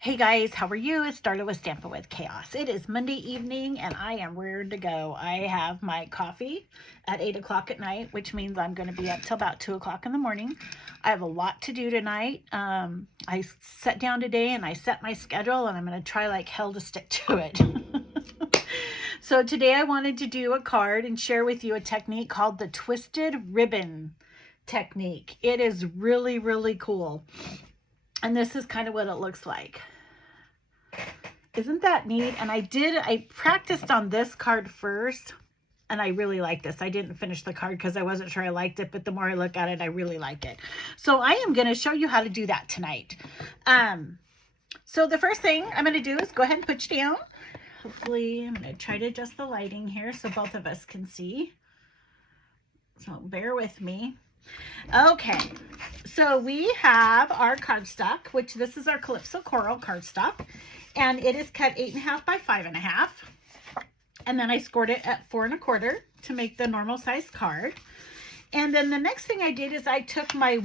Hey guys, how are you? It started with Stampin' with Chaos. It is Monday evening and I am ready to go. I have my coffee at 8 o'clock at night, which means I'm going to be up till about 2 o'clock in the morning. I have a lot to do tonight. I sat down today and I set my schedule and I'm going to try like hell to stick to it. So today I wanted to do a card and share with you a technique called the twisted ribbon technique. It is really, really cool. And this is kind of what it looks like. Isn't that neat? And I practiced on this card first, and I really like this. I didn't finish the card because I wasn't sure I liked it, but the more I look at it, I really like it. So I am going to show you how to do that tonight. So the first thing I'm going to do is go ahead and put you down. Hopefully, I'm going to try to adjust the lighting here so both of us can see. So bear with me. Okay, so we have our cardstock, which this is our Calypso Coral cardstock, and it is cut 8.5 by 5.5, and then I scored it at 4 1/4 to make the normal size card. And then the next thing I did is I took my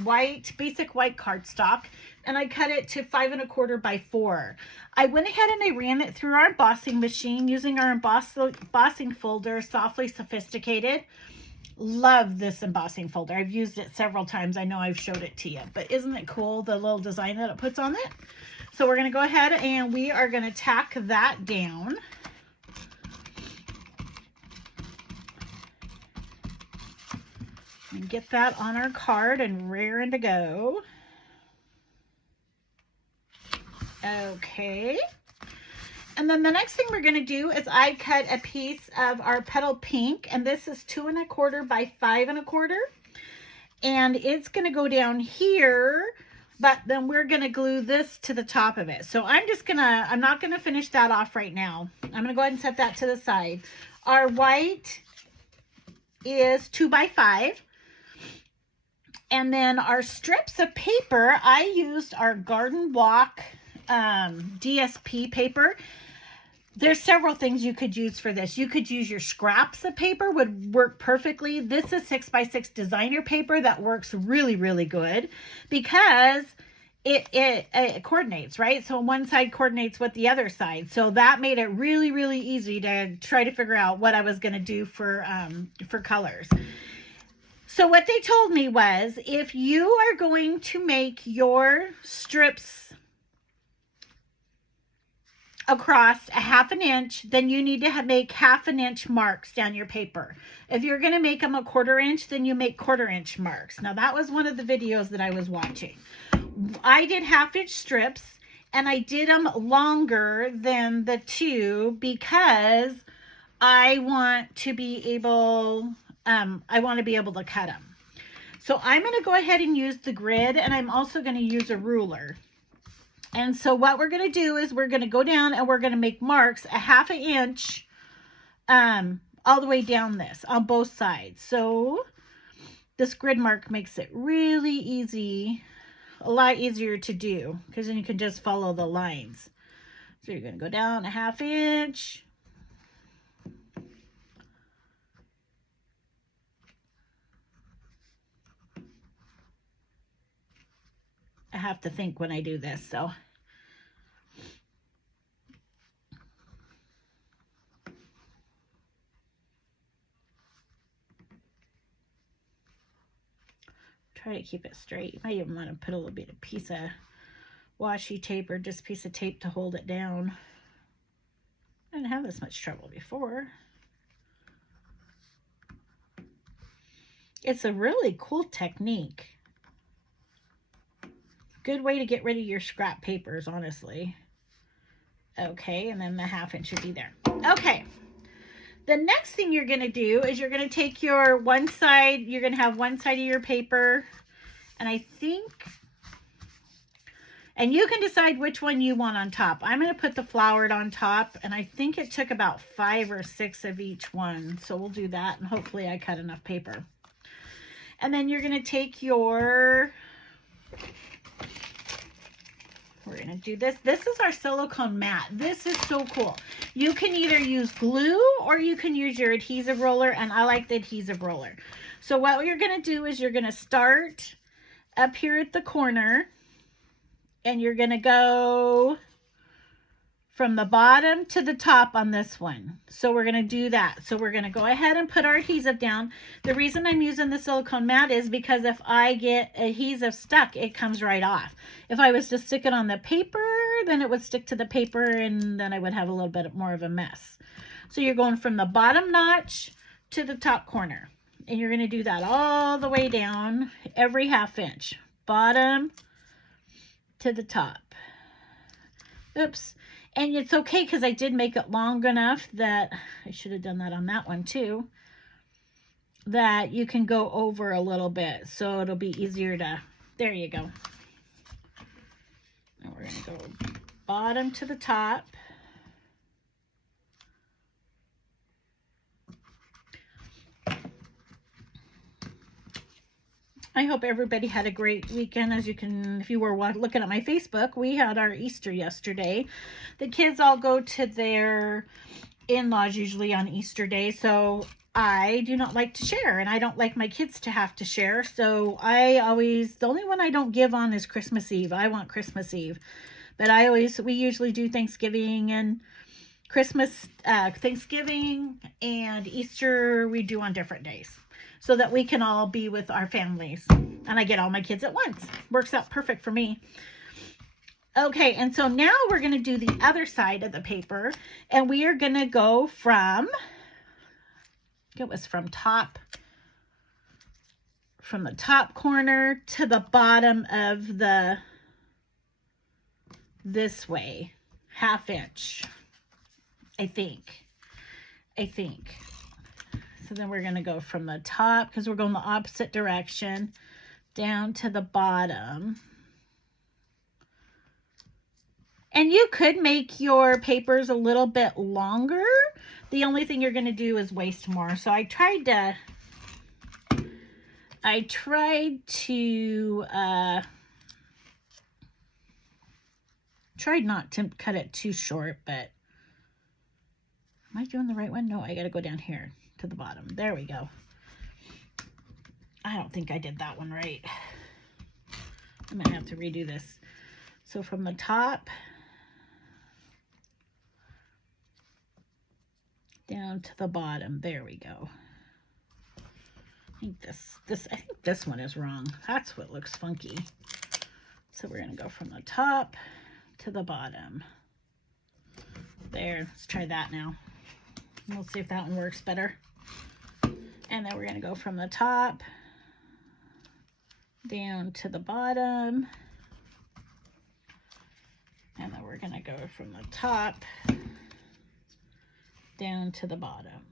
basic white cardstock and I cut it to 5 1/4 by 4. I went ahead and I ran it through our embossing machine using our embossing folder, Softly Sophisticated. Love this embossing folder. I've used it several times. I know I've showed it to you, but isn't it cool, the little design that it puts on it? So we're going to go ahead and we are going to tack that down. And get that on our card and raring to go. Okay. And then the next thing we're going to do is I cut a piece of our petal pink, and this is 2 1/4 by 5 1/4. And it's going to go down here, but then we're going to glue this to the top of it. So I'm not going to finish that off right now. I'm going to go ahead and set that to the side. Our white is 2 by 5. And then our strips of paper, I used our Garden Walk DSP paper. There's several things you could use for this. You could use your scraps of paper, would work perfectly. This is 6 by 6 designer paper that works really, really good because it coordinates, right? So one side coordinates with the other side. So that made it really, really easy to try to figure out what I was going to do for colors. So what they told me was, if you are going to make your strips across a 1/2 inch, then you need to make 1/2 inch marks down your paper. If you're going to make them a 1/4 inch, then you make 1/4 inch marks. Now that was one of the videos that I was watching. I did 1/2 inch strips and I did them longer than the 2 because I want to be able to cut them. So I'm going to go ahead and use the grid, and I'm also going to use a ruler. And so what we're going to do is we're going to go down and we're going to make marks a 1/2 inch all the way down this on both sides. So this grid mark makes it really easy, a lot easier to do, because then you can just follow the lines. So you're going to go down a 1/2 inch. I have to think when I do this, so. Try to keep it straight. You might even want to put a little bit of piece of washi tape or just a piece of tape to hold it down. I didn't have this much trouble before. It's a really cool technique. Good way to get rid of your scrap papers, honestly. Okay, and then the 1/2 inch should be there. Okay. The next thing you're going to do is you're going to take your one side, you're going to have one side of your paper, and you can decide which one you want on top. I'm going to put the flowered on top, and I think it took about 5 or 6 of each one. So we'll do that, and hopefully I cut enough paper. And then you're going to take we're going to do this. This is our silicone mat. This is so cool. You can either use glue or you can use your adhesive roller, and I like the adhesive roller. So what you're going to do is you're going to start up here at the corner, and you're going to go from the bottom to the top on this one. So we're going to do that. So we're going to go ahead and put our adhesive down. The reason I'm using the silicone mat is because if I get adhesive stuck, it comes right off. If I was to stick it on the paper, then it would stick to the paper and then I would have a little bit more of a mess. So you're going from the bottom notch to the top corner. And you're going to do that all the way down, every 1/2 inch. Bottom to the top. Oops. And it's okay because I did make it long enough that, I should have done that on that one too, that you can go over a little bit. So it'll be easier to, there you go. And we're going to go bottom to the top. I hope everybody had a great weekend. As you can, if you were looking at my Facebook, we had our Easter yesterday. The kids all go to their in-laws usually on Easter Day, so I do not like to share, and I don't like my kids to have to share, so I always, the only one I don't give on is Christmas Eve. I want Christmas Eve, but we usually do Thanksgiving and Christmas, Thanksgiving and Easter we do on different days, so that we can all be with our families. And I get all my kids at once. Works out perfect for me. Okay, and so now we're going to do the other side of the paper. And we are going to go from, it was from the top corner to the bottom of the, this way, 1/2 inch, I think. So then we're going to go from the top, because we're going the opposite direction, down to the bottom. And you could make your papers a little bit longer. The only thing you're going to do is waste more. So I tried not to cut it too short, but am I doing the right one? No, I got to go down here to the bottom. There we go. I don't think I did that one right. I'm going to have to redo this. So from the top down to the bottom. There we go. I think this one is wrong. That's what looks funky. So we're going to go from the top to the bottom. There. Let's try that now. We'll see if that one works better. And then we're going to go from the top down to the bottom. And then we're going to go from the top down to the bottom.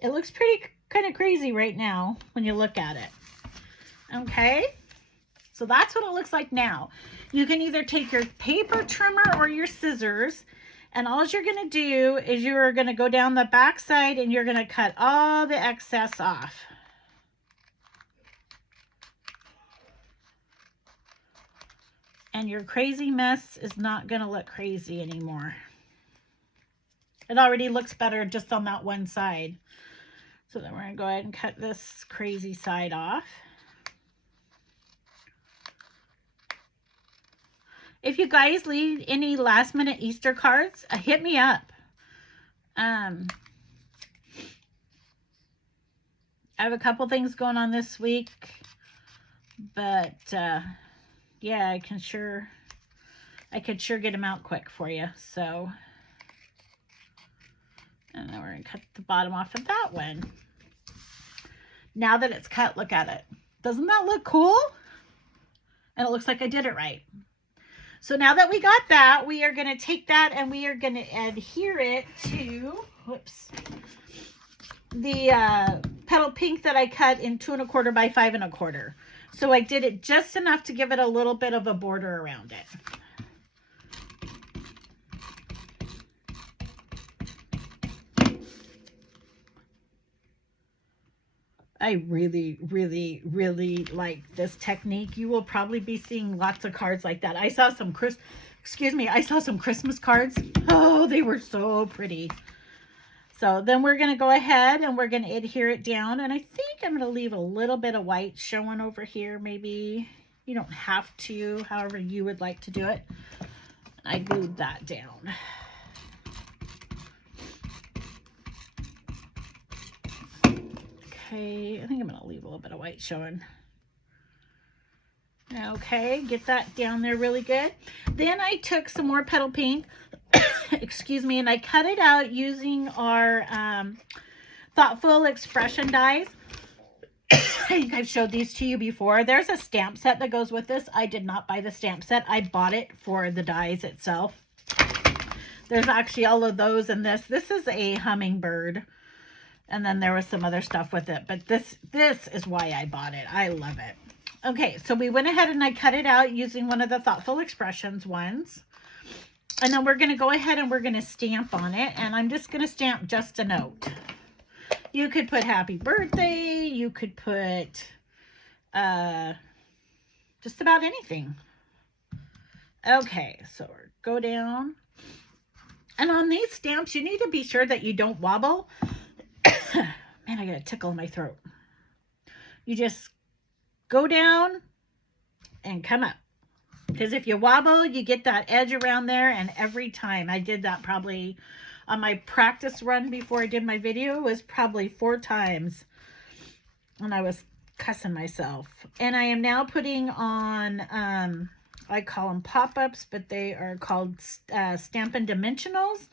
It looks pretty kind of crazy right now when you look at it. Okay? So that's what it looks like now. You can either take your paper trimmer or your scissors, and all you're going to do is you're going to go down the back side and you're going to cut all the excess off. And your crazy mess is not going to look crazy anymore. It already looks better just on that one side. So then we're going to go ahead and cut this crazy side off. If you guys leave any last minute Easter cards, hit me up. I have a couple things going on this week, but yeah, I could sure get them out quick for you. So, and then we're going to cut the bottom off of that one. Now that it's cut, look at it. Doesn't that look cool? And it looks like I did it right. So now that we got that, we are going to take that and we are going to adhere it to, whoops, the petal pink that I cut in 2 1/4 by 5 1/4. So I did it just enough to give it a little bit of a border around it. I really, really, really like this technique. You will probably be seeing lots of cards like that. I saw some Christmas cards. Oh, they were so pretty. So then we're going to go ahead and we're going to adhere it down. And I think I'm going to leave a little bit of white showing over here, maybe. You don't have to, however you would like to do it. I glued that down. Okay, I think I'm going to leave a little bit of white showing. Okay, get that down there really good. Then I took some more petal pink, excuse me, and I cut it out using our Thoughtful Expression dies. I've showed these to you before. There's a stamp set that goes with this. I did not buy the stamp set. I bought it for the dies itself. There's actually all of those in this. This is a hummingbird. And then there was some other stuff with it. But this is why I bought it. I love it. Okay, so we went ahead and I cut it out using one of the Thoughtful Expressions ones. And then we're going to go ahead and we're going to stamp on it. And I'm just going to stamp just a note. You could put happy birthday. You could put just about anything. Okay, so go down. And on these stamps, you need to be sure that you don't wobble. Man, I got a tickle in my throat. You just go down and come up. Because if you wobble, you get that edge around there. And every time I did that, probably on my practice run before I did my video, was probably 4 times. And I was cussing myself. And I am now putting on, I call them pop-ups, but they are called Stampin' Dimensionals.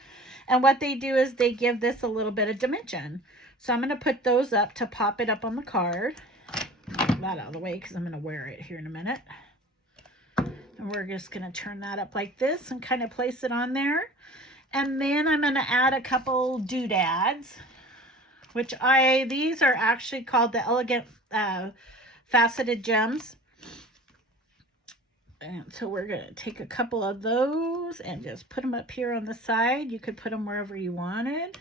And what they do is they give this a little bit of dimension. So I'm going to put those up to pop it up on the card. Get that out of the way because I'm going to wear it here in a minute. And we're just going to turn that up like this and kind of place it on there. And then I'm going to add a couple doodads, which these are actually called the Elegant Faceted Gems. And so we're going to take a couple of those and just put them up here on the side. You could put them wherever you wanted.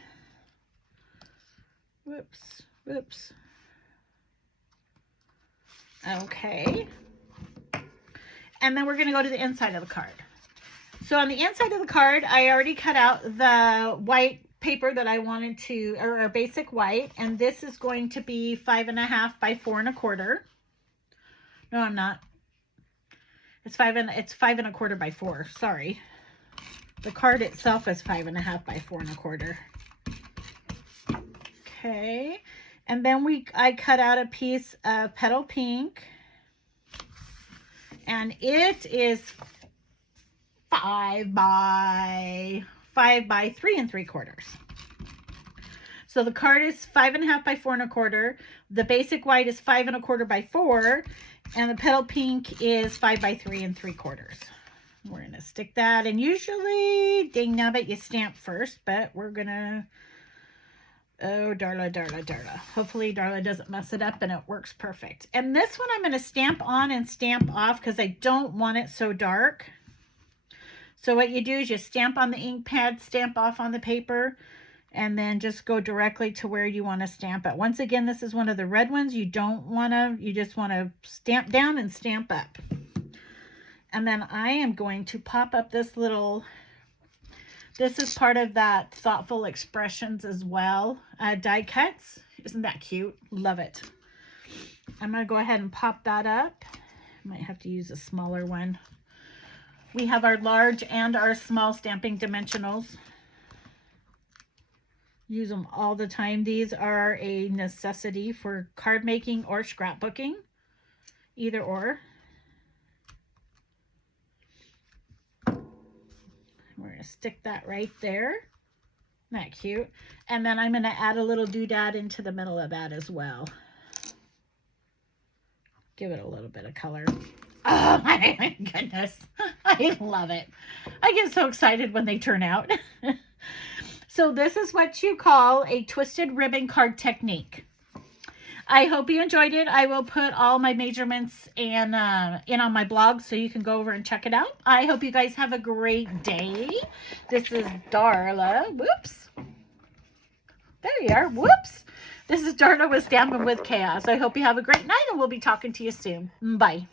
Whoops, whoops. Okay. And then we're going to go to the inside of the card. So on the inside of the card, I already cut out the white paper that I wanted to, or a basic white. And this is going to be 5.5 by 4 1/4. No, I'm not. It's 5 1/4 by 4. Sorry. The card itself is 5.5 by 4 1/4. Okay. And then I cut out a piece of petal pink. And it is 5 by 3 3/4. So the card is 5.5 by 4 1/4. The basic white is 5 1/4 by 4. And the petal pink is 5 by 3 3/4. We're going to stick that. And usually, dang nabbit, you stamp first. But we're going to... Oh, Darla, Darla, Darla. Hopefully Darla doesn't mess it up and it works perfect. And this one I'm going to stamp on and stamp off because I don't want it so dark. So what you do is you stamp on the ink pad, stamp off on the paper, and then just go directly to where you want to stamp it. Once again, this is one of the red ones. You don't want to, you just want to stamp down and stamp up. And then I am going to pop up this little... This is part of that Thoughtful Expressions as well. Die cuts. Isn't that cute? Love it. I'm going to go ahead and pop that up. Might have to use a smaller one. We have our large and our small stamping dimensionals. Use them all the time. These are a necessity for card making or scrapbooking. Either or. We're going to stick that right there. Isn't that cute? And then I'm going to add a little doodad into the middle of that as well. Give it a little bit of color. Oh my goodness. I love it. I get so excited when they turn out. So this is what you call a twisted ribbon card technique. I hope you enjoyed it. I will put all my measurements and in on my blog so you can go over and check it out. I hope you guys have a great day. This is Darla. Whoops. There you are. Whoops. This is Darla with Stampin' with Chaos. I hope you have a great night and we'll be talking to you soon. Bye.